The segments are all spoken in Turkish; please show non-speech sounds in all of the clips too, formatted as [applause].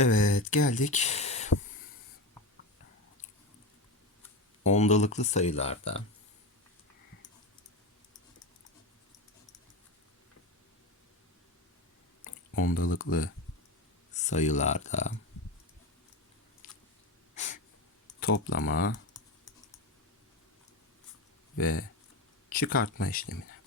Evet geldik. Ondalıklı sayılarda ondalıklı sayılarda toplama ve çıkartma işlemine.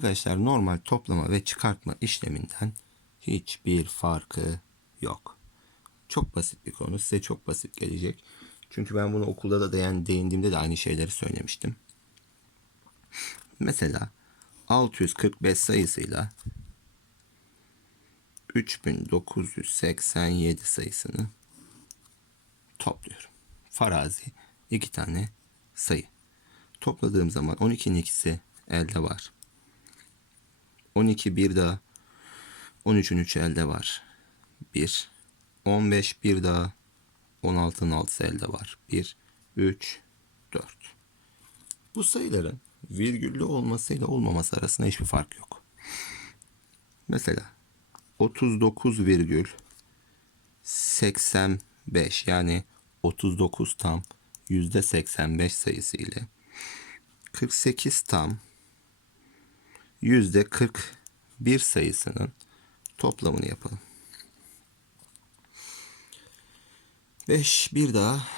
Arkadaşlar normal toplama ve çıkartma işleminden hiçbir farkı yok. Çok basit bir konu. Size çok basit gelecek. Çünkü ben bunu okulda da değin, değindiğimde de aynı şeyleri söylemiştim. Mesela 645 sayısıyla 3987 sayısını topluyorum. Farazi iki tane sayı. Topladığım zaman 12'nin ikisi elde var. 12 bir daha 13'ün 3'ü elde var. 1 15 bir daha 16'nın 6'sı elde var. 1 3 4 Bu sayıların virgüllü olmasıyla olmaması arasında hiçbir fark yok. Mesela 39 virgül 85 yani 39 tam yüzde 85 sayısı ile 48 tam yüzde 41 sayısının toplamını yapalım. 5 bir daha.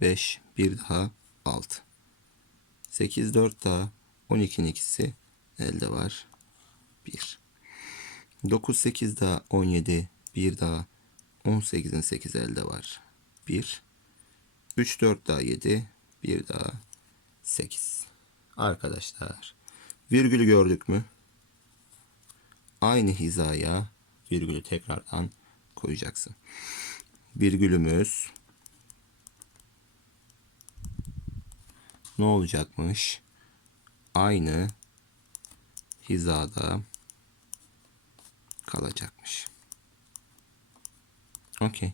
5 bir daha 6 8 4 daha. 12'nin ikisi elde var. 1 9 8 daha. 17 bir daha. 18'in 8 elde var. 1 3 4 daha 7 bir daha. 8 Arkadaşlar virgülü gördük mü? Aynı hizaya virgülü tekrardan koyacaksın. Virgülümüz ne olacakmış? Aynı hizada kalacakmış. Okey.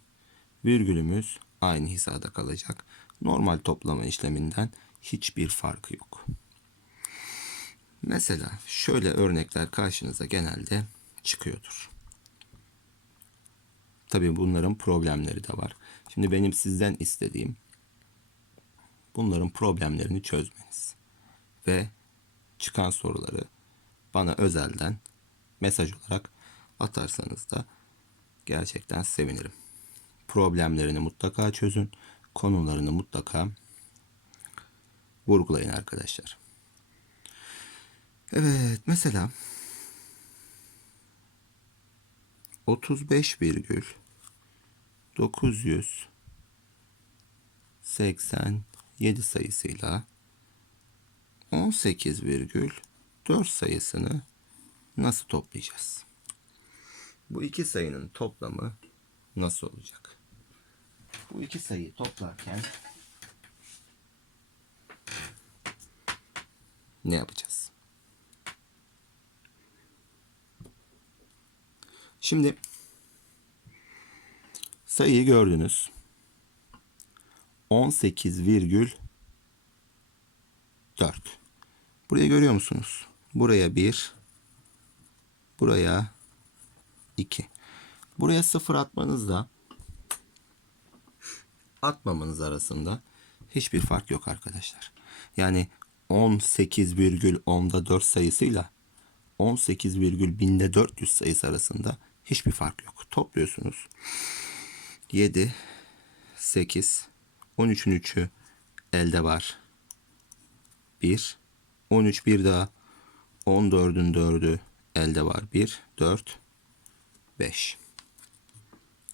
Virgülümüz aynı hizada kalacak. Normal toplama işleminden hiçbir farkı yok. Mesela şöyle örnekler karşınıza genelde çıkıyordur. Tabii bunların problemleri de var. Şimdi benim sizden istediğim bunların problemlerini çözmeniz ve çıkan soruları bana özelden mesaj olarak atarsanız da gerçekten sevinirim. Problemlerini mutlaka çözün, konularını mutlaka vurgulayın arkadaşlar. Evet mesela 35 virgül 987 sayısıyla 18 virgül 4 sayısını nasıl toplayacağız? Bu iki sayının toplamı nasıl olacak? Bu iki sayıyı toplarken ne yapacağız? Şimdi sayıyı gördünüz. 18,4. Burayı görüyor musunuz? Buraya 1. Buraya 2. Buraya 0 atmanızla atmamanız arasında hiçbir fark yok arkadaşlar. Yani 18,10'da 4 sayısıyla 18,1000'de 400 sayısı arasında hiçbir fark yok. Topluyorsunuz. 7, 8, 13'ün 3'ü elde var. 1, 13 bir daha 14'ün 4'ü elde var. 1, 4, 5.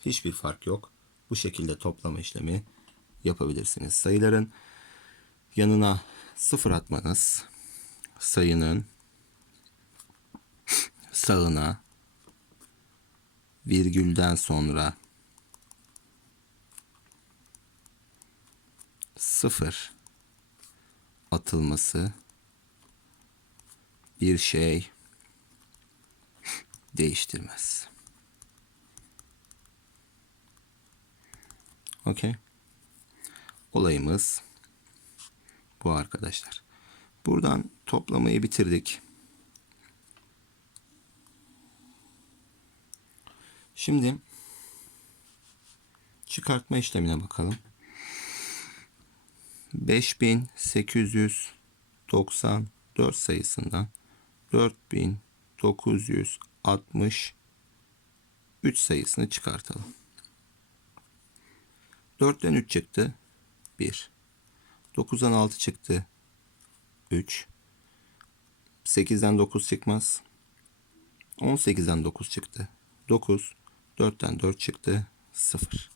Hiçbir fark yok. Bu şekilde toplama işlemi yapabilirsiniz. Sayıların yanına sıfır atmanız sayının sağına virgülden sonra sıfır atılması bir şey [laughs] değiştirmez. Okey. Olayımız bu arkadaşlar. Buradan toplamayı bitirdik. Şimdi çıkartma işlemine bakalım. 5894 sayısından 4963 sayısını çıkartalım. 4'ten 3 çıktı. 1. 9'dan 6 çıktı. 3. 8'den 9 çıkmaz. 18'den 9 çıktı. 9. 4'ten 4 çıktı. 0.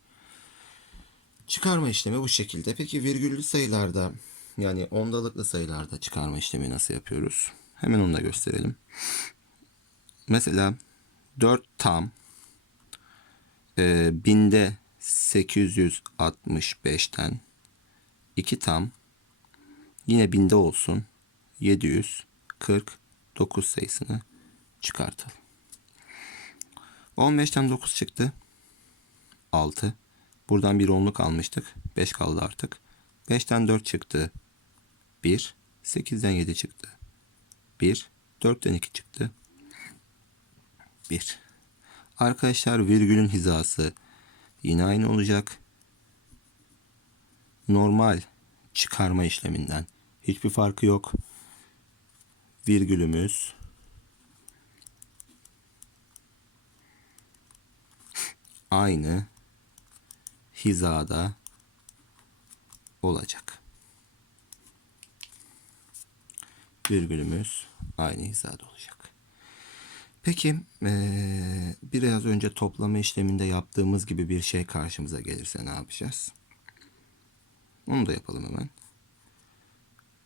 Çıkarma işlemi bu şekilde. Peki virgüllü sayılarda yani ondalıklı sayılarda çıkarma işlemi nasıl yapıyoruz? Hemen onu da gösterelim. Mesela 4 tam e, binde 865'ten 2 tam yine binde olsun 749 sayısını çıkartalım. 15'ten 9 çıktı. 6. Buradan bir onluk almıştık. 5 kaldı artık. 5'ten 4 çıktı. 1. 8'den 7 çıktı. 1. 4'ten 2 çıktı. 1. Arkadaşlar virgülün hizası yine aynı olacak. Normal çıkarma işleminden hiçbir farkı yok. Virgülümüz aynı hizada olacak. Virgülümüz aynı hizada olacak. Peki biraz önce toplama işleminde yaptığımız gibi bir şey karşımıza gelirse ne yapacağız? Onu da yapalım hemen.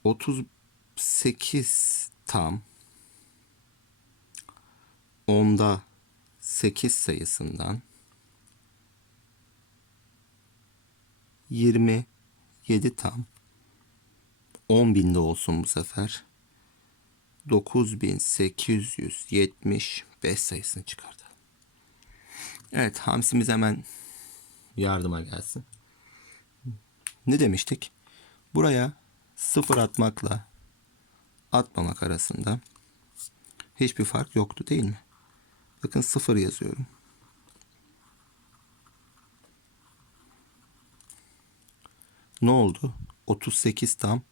38 tam onda 8 sayısından 27 tam 10 binde olsun bu sefer. 9875 sayısını çıkartalım. Evet hamsimiz hemen yardıma gelsin. Ne demiştik? Buraya sıfır atmakla atmamak arasında hiçbir fark yoktu değil mi? Bakın sıfır yazıyorum. Ne oldu? 38 tam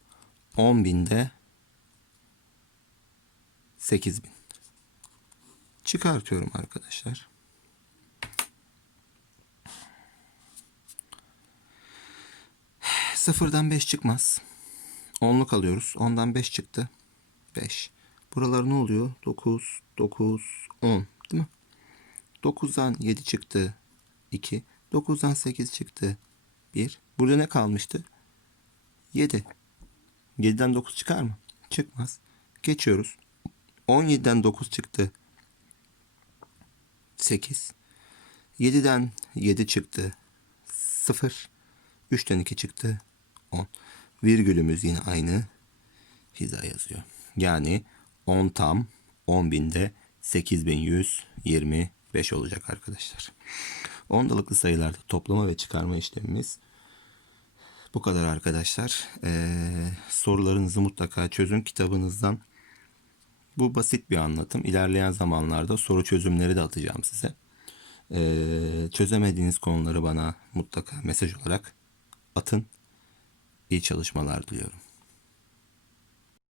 10 binde 8 bin. Çıkartıyorum arkadaşlar. Sıfırdan 5 çıkmaz. Onluk alıyoruz. Ondan 5 çıktı. 5. Buralar ne oluyor? 9, 9, 10. Değil mi? 9'dan 7 çıktı. 2. 9'dan 8 çıktı. 1. Burada ne kalmıştı? 7. 7'den 9 çıkar mı? Çıkmaz. Geçiyoruz. 17'den 9 çıktı. 8. 7'den 7 çıktı. 0. 3'ten 2 çıktı. 10. Virgülümüz yine aynı hiza yazıyor. Yani 10 tam 10 binde 8125 olacak arkadaşlar. Ondalıklı sayılarda toplama ve çıkarma işlemimiz bu kadar arkadaşlar. Ee, sorularınızı mutlaka çözün kitabınızdan. Bu basit bir anlatım. İlerleyen zamanlarda soru çözümleri de atacağım size. Ee, çözemediğiniz konuları bana mutlaka mesaj olarak atın. İyi çalışmalar diliyorum.